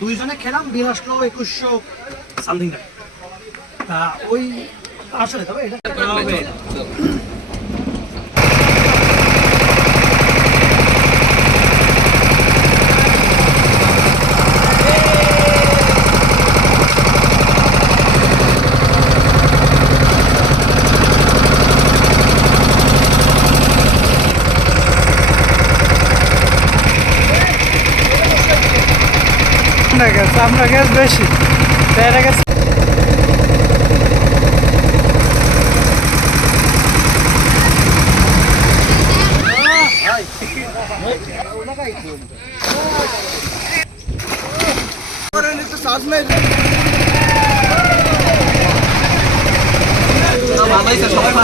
দুইজনে খেলাম, বিল আসলো 2100 সামথিং টাকা। ওই আসলে তবে এটা আমরা গ্যাস বেশি এটা গেছে। সবাই